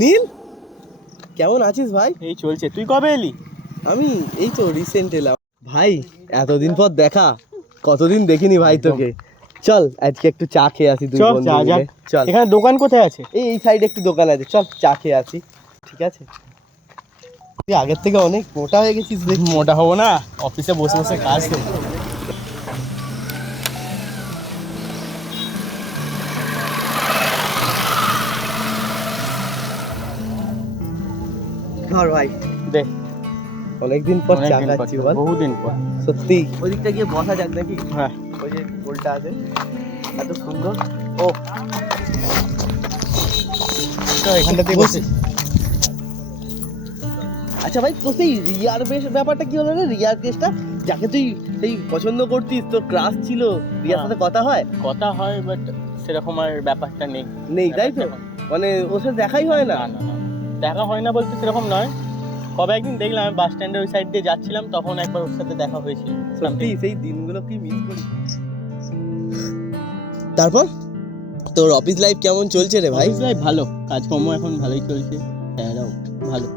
নীল, কেমন আছিস ভাই? এই চলছে। তুই কবে এলি? আমি এই তো রিসেন্ট এলাম ভাই। এতদিন পর দেখা, কতদিন দেখিনি ভাই তোকে। চল আজকে একটু চা খেয়ে আসি দুই বন্ধু মিলে। চল, এখানে দোকান কোথায় আছে? এই সাইডে একটু দোকান আছে, চল চা খেয়ে আসি। ঠিক আছে? তুই আগের থেকে অনেক মোটা হয়ে গেছিস দেখি। মোটা হবো না, অফিসে বসে বসে কাজ তো। ধর ভাই, দে। অনেকদিন পর চা অনেকদিন পর, খাচ্ছি বল। বহুদিন পর। সত্যি ওইদিকটা গিয়ে বসা যাক নাকি? হ্যাঁ, ওই যে গোলটা আছে, এত সুন্দর। ও তো এখানটাতে বসে। আচ্ছা ভাই, তোর সেই রিয়ার ব্যাপারটা কি হলো রে? রিয়ার কেসটা, যাকে তুই সেই পছন্দ করতিস, তোর ক্রাশ ছিল, রিয়ার সাথে কথা হয়? কথা হয়, বাট সেরকম আর ব্যাপারটা নেই। নেই তাই তো? মানে ওর সাথে দেখাই হয় না? না না না, দেখা হয় না বলতে সেরকম নয়। কবে একদিন দেখলাম, আমি বাস স্ট্যান্ডের ওই সাইড দিয়ে যাচ্ছিলাম, তখন একবার ওর সাথে দেখা হয়েছিল। সত্যি সেই দিনগুলো কি মিস করি। তারপর তোর অফিস লাইফ কেমন চলছে রে ভাই? অফিস লাইফ ভালো, কাজকর্ম এখন ভালোই চলছে। স্যাররাও ভালো।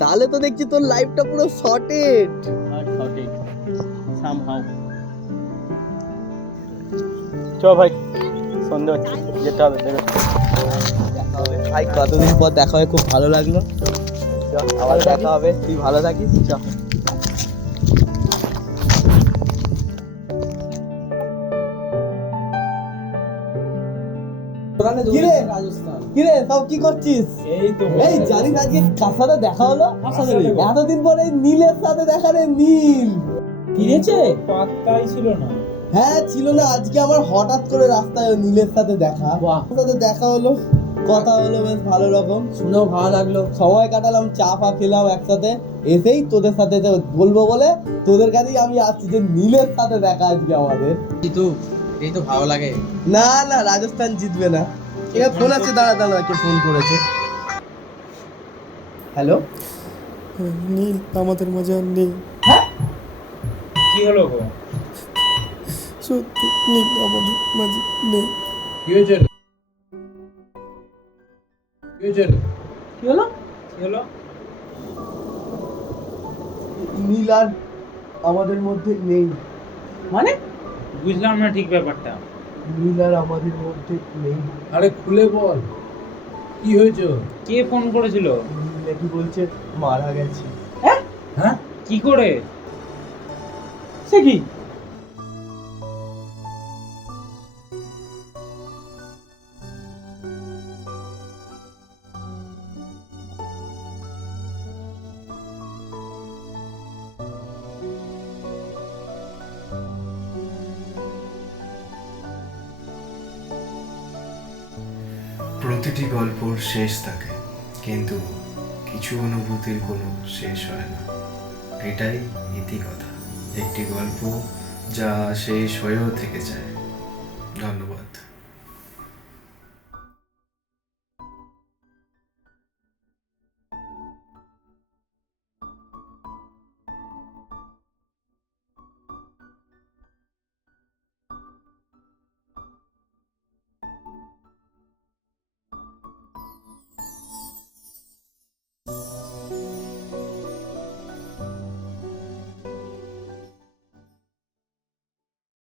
তাহলে তো দেখছি তোর লাইফটা পুরো সর্টেড। আর শর্টেজ সামহাউ। চ ভাই, সন্ধ্যে হচ্ছে, যেতে হবে, বেরোতে হবে। ভাই কতদিন পর দেখা হয়ে খুব ভালো লাগলো। আবার দেখা হবে, তুই ভালো থাকিস। চ। কিরে সব কি করছিস? এই জানিস আজকে কার সাথে দেখা হলো? এতদিন পরে নীলের সাথে দেখা রে। নীল কিনেছে পাত্তাই ছিল না। হ্যাঁ ছিল না, আজকে আমার হঠাৎ করে রাস্তায় নীলের সাথে দেখা। বাহ। ওর সাথে দেখা হলো, কথা হলো বেশ ভালো রকম, শুনেও ভালো লাগলো। সময় কাটালাম, চা ফা খেলাম একসাথে। এসেই তোদের সাথে বলবো বলে তোদের কাছেই আমি আসছি যে নীলের সাথে দেখা আজকে আমাদের। কিন্তু এই তো ভালো লাগে। না না, রাজস্থান জিতবে না। এবার ফোন আছে, দাঁড়া দাঁড়া, কে ফোন করেছে? হ্যালো, নীল আমাদের মাঝে আর নেই। কি হলো গো? সত্যি নীল আমাদের মাঝে নেই। কি হয়েছে? কি হয়েছে? কি হলো? কি হলো? নীল আর আমাদের মধ্যে নেই। মানে বুঝলাম না ঠিক ব্যাপারটা। নীল আর আমাদের মধ্যে নেই। আরে খুলে বল, কি হয়েছে? কে ফোন করেছিল? নীল নাকি বলছে মারা গেছে। হ্যাঁ, কি করে? সে কি? প্রতিটি গল্পর শেষ থাকে, কিন্তু কিছু অনুভূতির কোনো শেষ হয় না। এটাই ইতিকথা, একটি গল্প যা শেষ হয়েও থেকে যায়। ধন্যবাদ।